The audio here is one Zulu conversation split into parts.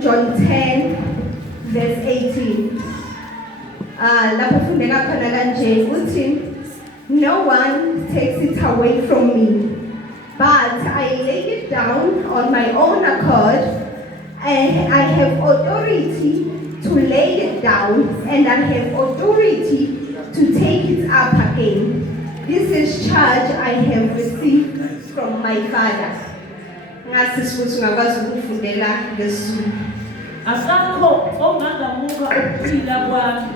John 10 verse 18. Lapho fundeka khona kanje uthi no one takes it away from me, but I lay it down on my own accord, and I have authority to lay it down, and I have authority to take it up again. This is charge I have received from my Father. Ngasi sifuthi ngakwazi ukufundela ngesizulu. Asakho ongangamuka ukuphila kwami,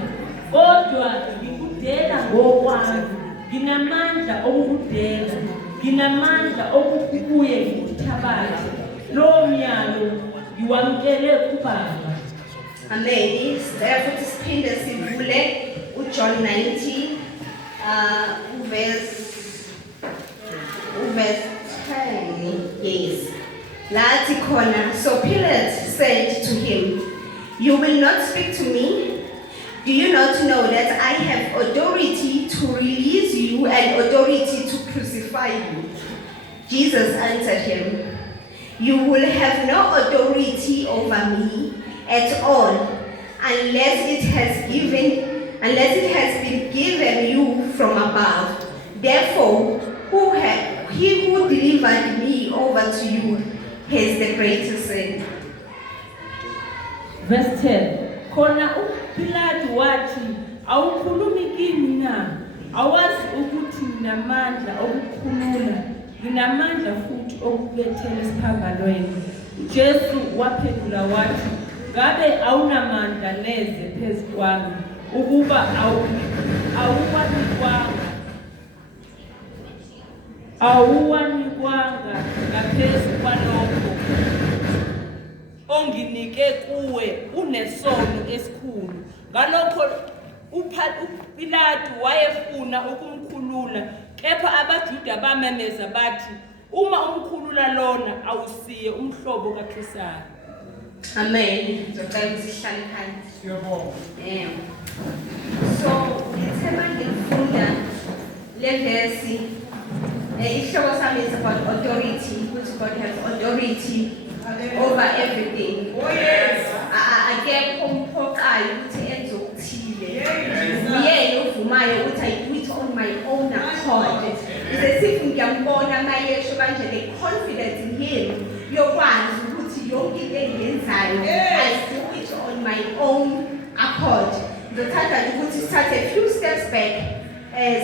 kodwa ngikudela ngokwami. Nginamandla okukudela, nginamandla okukubuye ngikuthabathe. Lo myalo ngiwamkele kuBaba. Amen. Therefore siphinde sivule uJohn 19 verse 10. Yes. Lathi khona, so Pilate said to him, "You will not speak to me? Do you not know that I have authority to release you and authority to crucify you?" Jesus answered him, "You will have no authority over me at all unless it has been given you from above. Therefore, he who delivered me over to you has the greater sin." Verse 10. Khona uPilate wathi, "Awukhulumi kimi na? Awazi ukuthi nginamandla okukhulula, nginamandla futhi okubethela esiphambalweni." uJesu waphendula wathi, "Ngabe awunamandla neze phezu kwami, ukuba awuwanikwanga ngaphezu kwalokho onginike kuwe unesono esikhulu." Ngalokho uPilate wayefuna ukumkhulula, kepha abaJuda bamemeza bathi, "Uma umkhulula lona awusiye umhlobo kaKesari." Amen. Ngicela sihlale phansi. Siyabonga. So, ngithema ngifunda le verse. Ihloko sami is about authority, which God has authority over everything. Oh yes. Akekho umphoqayo ukuthi enze okuthile. Uyena ovumayo ukuthi I do it on my own accord. Isesithi ngiyambona mayesho kanje le confidence in him yokwazi ukuthi yonke into engiyenzayo I do it on my own accord. Ndothanda ukuthi sithathe a few steps back.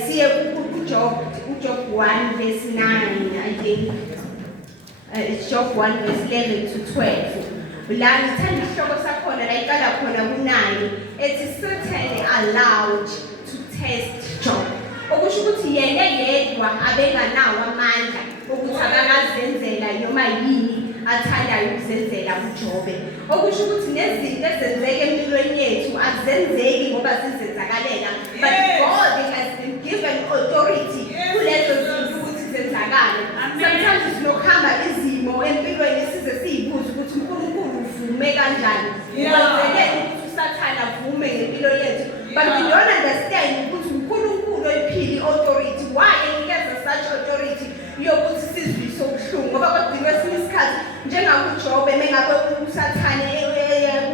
Siye uJob 1 verse 9, I think. It's Job 1 verse 11 to 12. La ngithanda isihloko sakhona la iqala khona ku9. It is certainly allowed to test Job. Okusho ukuthi yena yedwa abenganawo amandla ukuthi akazenzela noma yini athandayo ukuzenzela uJobe. Okusho ukuthi nezinto ezenzeka empilweni yethu azenzeki ngoba sizenzakalela, but God has been given authority kulezo zinto ukuthi zenzakale. Sometimes sinokuhamba izimo empilweni size siyibuza ukuthi uNkulunkulu uvume kanjani. Ukwenzekeni ukuthi uSathana avume ngempilo yethu, but we don't understand ukuthi uNkulunkulu oyiphili authority. Why enikeza such authority yokuthi sizwiswe ubuhlungu? Ngoba kodwa kwesinye isikhathi njengakuJobe mengabe uSathane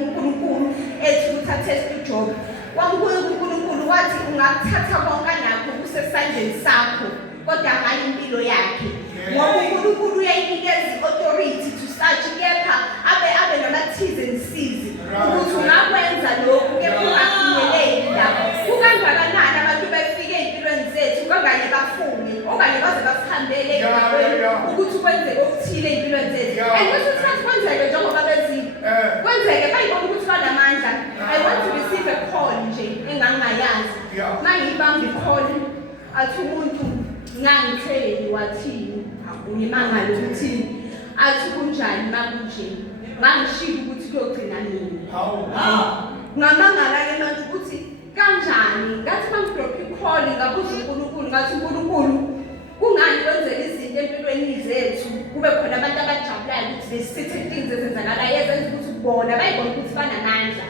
uNkulunkulu ethi uthathe uJobe, wambuye uNkulunkulu wathi ungakuthatha konke nakho kusesandleni sakho kodwa hayi impilo yakhe. Ngoba uNkulunkulu uyayinikeza authority to such, kepha abe namathize nisizi ukuthi ungakwenza lokhu kepha ungafinyeleli lapho. Kukangakanani abantu befike empilweni zethu kanganye bafune okanye baze basihambele ukuthi kwenzeke okuthile empilweni zethu. And kwesinye isikhathi kwenzeke njengoba bezile kwenzeke bayibona ukuthi banamandla. I want to receive a call nje engangayazi mangiyibamba ikholi athi umuntu ngangitheli wathini ngimangala ukuthi athi kunjani makunje ngangishilo ukuthi kuyogcina nini ngamangala ke manje ukuthi kanjani ngathi mangidropha ikholi ngabuza uNkulunkulu ngathi uNkulunkulu kungani kwenzeka izinto empilweni zethu kube khona abantu abajabulayo ukuthi the certain things ezenzakala yezenza ukuthi ubona bayibona ukuthi banamandla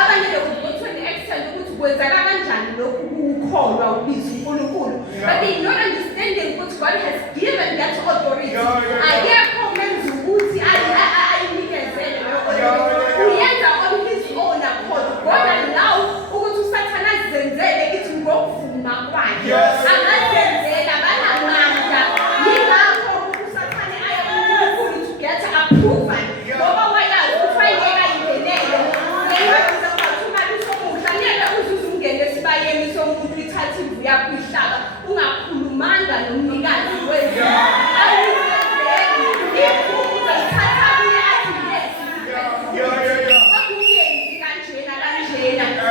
abanye lokho 20% ukuthi kwenzeka kanjani lokhu ukukholwa ubiza uNkulunkulu but they not understanding ukuthi God has given that authority akekho menza ukuthi ayinikezele uyenza on his own accord God allow ukuthi uSathana azenzele ithi ngokuvuma kwakhe angazenzela banamandla yingakho uSathana aya kuNkulunkulu to get approval ngoba wayazi ukuthi wayeka ingenelo ngenxa yokuthi imali somuhla ngeke uzuze ungene esibayeni somuntu ithatha imvu yakho ihlaba ungakhulumanga nomnikazi wendlu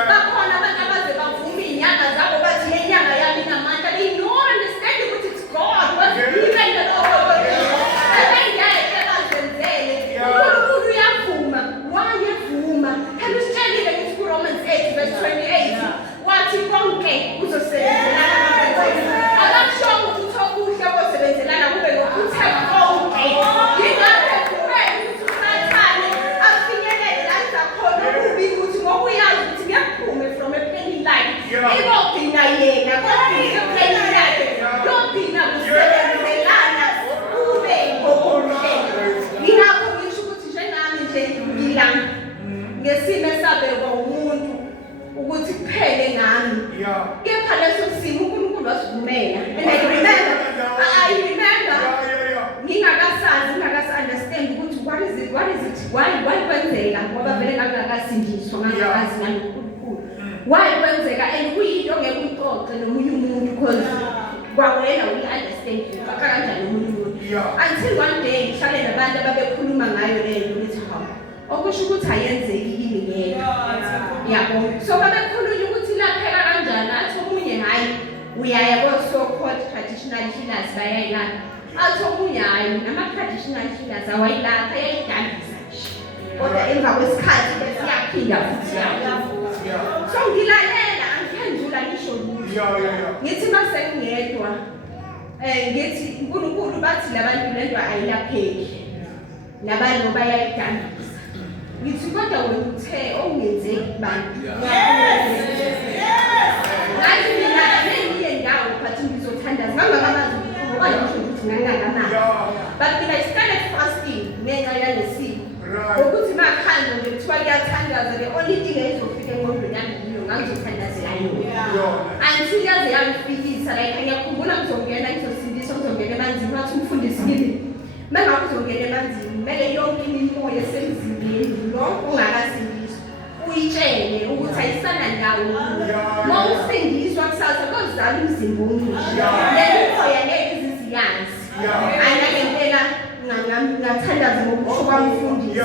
bakhona abantu abaze bavuma inyanga zabo bathi lenyanga yami inamandla they don't understand ukuthi it's God was given the authority abengeke bazenzele uNkulunkulu uyavuma wayevuma kanusitshelile ukuthi kuRomans 8:28 wathi konke kuzosebenzelana akakushongo ukuthi okuhle kosebenzelana kube lokuthe konke yingakho kumele ukuthi uSathane afinyelele la zakhona ukubi ukuthi ngokuyazi ukuthi ngiyaphume from a penny line ibogcina yena kodwa penny line yogcina kusebenzelana kube ngokuhle yingakho ngisho ukuthi njengami nje ngila ngesimo esabekwa umuntu ukuthi kuphele ngami kepha leso simo uNkulunkulu wasivumela and I remember ngingakasazi understand ukuthi what is it why kwenzeka ngoba vele ngangakasindiswa ngangakazi nalokukhulu why kwenzeka and kuyinto ngeke uxoxe nomunye umuntu because kwawena we understand ufaka kanjani nomunye umuntu until one day ngihlale nabantu ababekhuluma ngayo lento lithi okusho ukuthi ayenzeki yini ngeke yabo so babekhuluma ukuthi lapheka kanjani athi omunye hayi uyaya ko so called traditional healers bayayilapha athi omunye hayi nama traditional healers awayilapha yayidambisa nje kodwa emva kwesikhathi besiyaphinda futhi so ngilalela angiphendula ngisho lutho ngithi mase ngiyedwa ngithi uNkulunkulu bathi labantu lento ayilapheki labantu bayayidambisa ngithi kodwa wena uthe ongenzeki bantu ngathi mina ngiye ndawo phathi ngizothandaza ngangamazi ngoba ngisho ukuthi ngangakamali but mina I started fasting ngenxa yalesimo ukuthi makhanda nje kuthiwa kuyathandaza the only thing ezofika engqondweni yami yiyo ngangizothandazela yona until yaze yangifikisa like ngiyakhumbula ngizongena ngizosindiswa ngizongena emanzini wathi umfundisi kimi mangabe uzongena emanzini kumele yonke imimoya esemzimbeni lo ungakasindiswa uyitshele ukuthi ayisana ndawo mawusindiswa kusasa kozala umzimba omusha lemoya ngeke iziziyazi angempela ngathandaza ngokusho kwamfundisi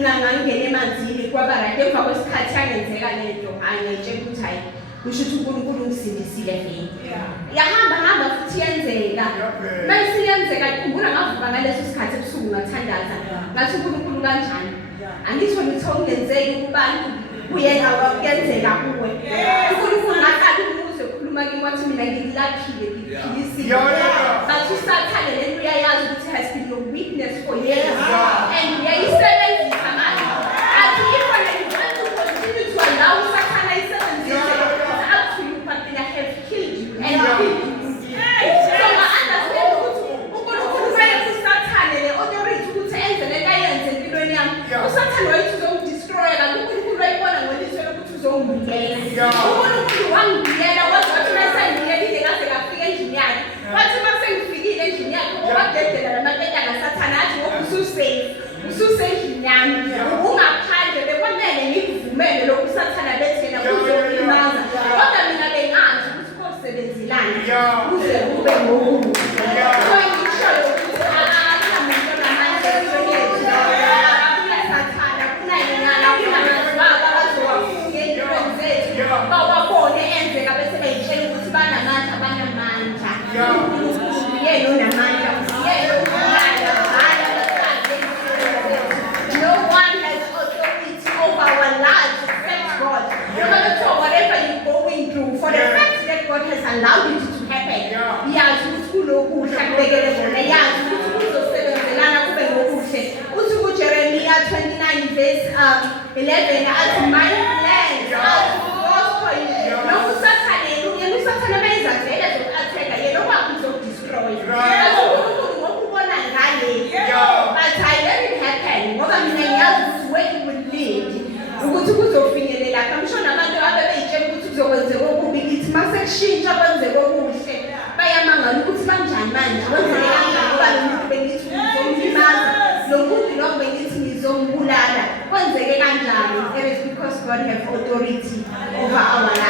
ngangena emanzini kwaba right emva kwesikhathi yangenzeka lento hayi ngitshela ukuthi hayi kusho ukuthi uNkulunkulu ungisindisile vele yahamba futhi yenzeka bese yenzeka ikhumbula ngavuka ngaleso sikhathi ebusuku ngathandaza ngathi uNkulunkulu kanjani angisho ngithi ongenzeki kubantu kuyena kuyenzeka kuwe uNkulunkulu ngaqala umuze ukukhuluma kimi wathi mina ngililaphile ngiphilisile bathi uSathane lento uyayazi ukuthi has been your weakness for years and uyayisebenzisa manje athi if you want to continue to allow Sathane ayisebenzise and so understand ukuthi uNkulunkulu kumele kuSathane le authority ukuthi enze lento ayenze empilweni yami uSathane wayithi uzongidestroy kanti uNkulunkulu wayibona ngolizwe lokuthi uzongibiyela uNkulunkulu wangibiyela wathi nasengiyelile kaze kafika endlini yakhe wathi masengifikile endlini yakhe obadedela namaketana Sathane athi ususendlini yami ungaphandle bekwamele ngikuvumele lokhu uSathane bethena kuzokulimaza kodwa mina bengazi sebenzelana kuze kube ngoku so ngisho ukuthi akamuntu namanje yethu Sathane kuna yena kuna mazwaba bazowafunga endweni zethu bawa lives, thank God. No matter whatever you're going through, for the fact that God has allowed it to happen, yazi ukuthi kulokuhle akubekele bona, yazi ukuthi kuzosebenzelana kube ngokuhle. Uthi kuJeremiya 29 verse 11 athi my plans are to prosper you. Lokhu usathane yena usathane mayizavela zoku-attack yena okwakho uzokudestroy. Ngokubona ngale. But I let it happen ngoba mina ngiyazi ukuthi where you will lead ukuthi kuzofinyelela lapha. Ngisho nabantu abebeyitshela ukuthi kuzokwenzeka okubi kithi masekushintsha kwenzeka okuhle bayamangala ukuthi kanjani manje kwenzeke kanjani ngoba lo muntu bengithi ngizomlimaza lo muntu lo bengithi ngizombulala kwenzeke kanjani. It is because God has authority over our lives.